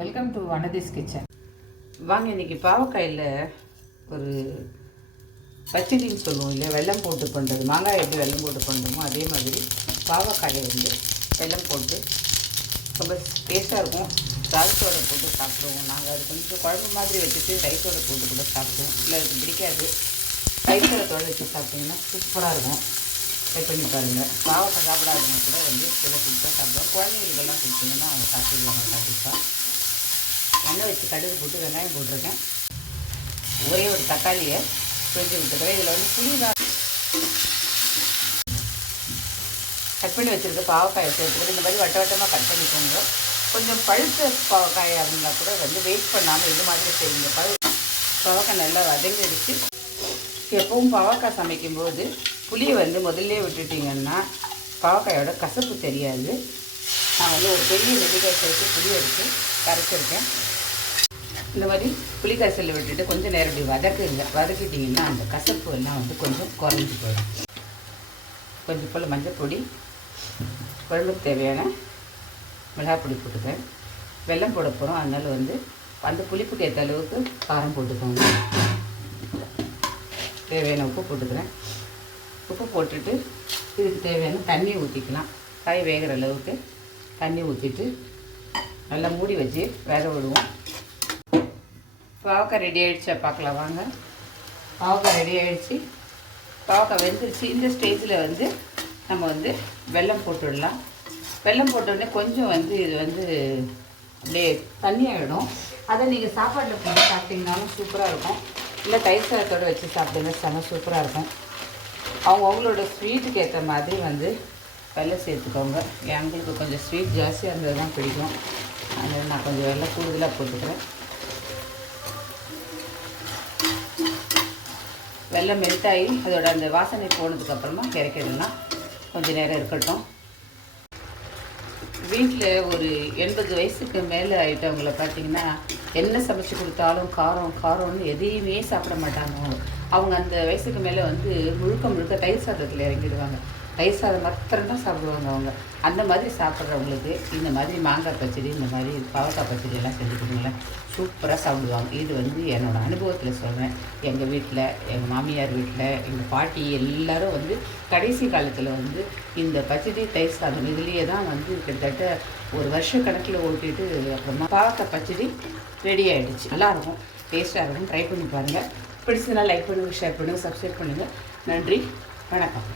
Welcome to வனதிஸ் kitchen. வாங்க, இன்றைக்கி பாவக்காயில் ஒரு பச்சடின்னு சொல்லுவோம் இல்லையா, வெல்லம் போட்டு பண்ணுறது. மாங்காய் எப்படி வெல்லம் போட்டு பண்ணுறோமோ அதே மாதிரி பாவக்காயை வெல்லம் போட்டு ரொம்ப டேஸ்ட்டாக இருக்கும். சாதத்தோடு போட்டு சாப்பிடுவோம். நாங்கள் அது கொஞ்சம் குழம்பு மாதிரி வச்சுட்டு ரைஸோடு போட்டு கூட சாப்பிடுவோம். இல்லை அதுக்கு பிடிக்காது, ரைஸோட வச்சு சாப்பிட்டிங்கன்னா சூப்பராக இருக்கும். ட்ரை பண்ணி பாருங்கள். பாவக்காய் சாப்பிடாதவங்க கூட சில கொடுத்தா சாப்பிடுவோம். குழந்தைகளுக்கெல்லாம் கொடுத்தீங்கன்னா அவங்க சாப்பிடுவாங்க கண்டிப்பாக. எண்ணெய் வச்சு கடுகு போட்டு வெங்காயம் போட்டிருக்கேன். ஒரே ஒரு தக்காளியை பிரிஞ்சு விட்டுருக்கேன். இதில் புளி தான் கட் பண்ணி வச்சுருக்க பாவக்காயை சேர்த்துக்கிட்டு இந்த மாதிரி வட்டமாக கட் பண்ணிக்கோங்க. கொஞ்சம் பழுத்த பாவக்காயாக இருந்தால் கூட வெயிட் பண்ணாமல் இது மாதிரி செய்யுங்க. பாவக்காய் நல்லா வதங்கிடுச்சு. எப்பவும் பாவக்காய் சமைக்கும்போது புளியை முதல்ல விட்டுட்டிங்கன்னா பாவக்காயோட கசப்பு தெரியாது. நான் ஒரு பெரிய நெல்லிக்காய் சேர்த்து புளி எடுத்து கரைச்சிருக்கேன். இந்த மாதிரி புளிக்காய்ச்சலில் விட்டுட்டு கொஞ்சம் நேரம் இப்படி வதக்கிட்டிங்கன்னா அந்த கசப்பு எல்லாம் கொஞ்சம் குறைஞ்சி போயிடும். கொஞ்சம் போல் மஞ்சள் பொடி, குழம்புக்கு தேவையான மிளகாய் பொடி போட்டுக்கிறேன். வெல்லம் போட போகிறோம், அதனால் அந்த புளிப்புக்கு ஏற்ற அளவுக்கு காரம் போட்டுக்கோங்க. தேவையான உப்பு போட்டுக்கிறேன். உப்பு போட்டுட்டு இதுக்கு தேவையான தண்ணி ஊற்றிக்கலாம். காய் வேகிற அளவுக்கு தண்ணி ஊற்றிட்டு நல்லா மூடி வச்சு வேக விடுவோம். பாவக்காய் ரெடி ஆகிடுச்சா பார்க்கலாம் வாங்க. பாவக்காய் ரெடி ஆகிடுச்சு. பாவக்காய் வெந்துருச்சு. இந்த ஸ்டேஜில் நம்ம வெல்லம் போட்டுடலாம். வெல்லம் போட்டோடனே கொஞ்சம் இது அப்படியே தண்ணியாகிடும். அதை நீங்கள் சாப்பாட்டில் போட்டு சாப்பிட்டிங்கனாலும் சூப்பராக இருக்கும். இல்லை தயிர் சாதத்தோடு வச்சு சாப்பிடுங்க, செம சூப்பராக இருக்கும். அவங்களோட ஸ்வீட்டுக்கு ஏற்ற மாதிரி வெல்லம் சேர்த்துக்கோங்க. எங்களுக்கு கொஞ்சம் ஸ்வீட் ஜாஸ்தியாக இருந்தது தான் பிடிக்கும். அதனால் நான் கொஞ்சம் வெல்லம் கூடுதலாக போட்டுக்கிறேன். வெல்லம் மெல்ட் ஆகி அதோட அந்த வாசனை போனதுக்கப்புறமா இறக்கிடலாம். கொஞ்சம் நேரம் இருக்கட்டும். வீட்டில் ஒரு 80 வயசுக்கு மேலே ஆகிட்டவங்கள பார்த்திங்கன்னா என்ன சமைச்சு கொடுத்தாலும் காரம்னு எதையுமே சாப்பிட மாட்டாங்க. அவங்க அந்த வயசுக்கு மேலே முழுக்க தயிர் சாதத்தில் இறங்கிடுவாங்க. தயிர் சாதம் மாத்திரம்தான் சாப்பிடுவாங்க அவங்க. அந்த மாதிரி சாப்பிட்றவங்களுக்கு இந்த மாதிரி மாங்காய் பச்சடி, இந்த மாதிரி பாவக்காய் பச்சடி எல்லாம் செஞ்சு கொடுங்களேன், சூப்பராக சாப்பிடுவாங்க. இது என்னோடய அனுபவத்தில் சொல்கிறேன். எங்கள் வீட்டில், எங்கள் மாமியார் வீட்டில், எங்கள் பாட்டி எல்லோரும் கடைசி காலத்தில் இந்த பச்சடி தயிர் சாதம் இதுலேயே தான் கிட்டத்தட்ட ஒரு வருஷ கணக்கில் ஓட்டிட்டு அப்புறமா பாவக்காய் பச்சடி ரெடி ஆகிடுச்சு. நல்லாயிருக்கும், டேஸ்ட்டாக இருக்கும். ட்ரை பண்ணி பாருங்கள். பிடிச்சதுனா லைக் பண்ணுங்கள், ஷேர் பண்ணுங்கள், சப்ஸ்கிரைப் பண்ணுங்கள். நன்றி, வணக்கம்.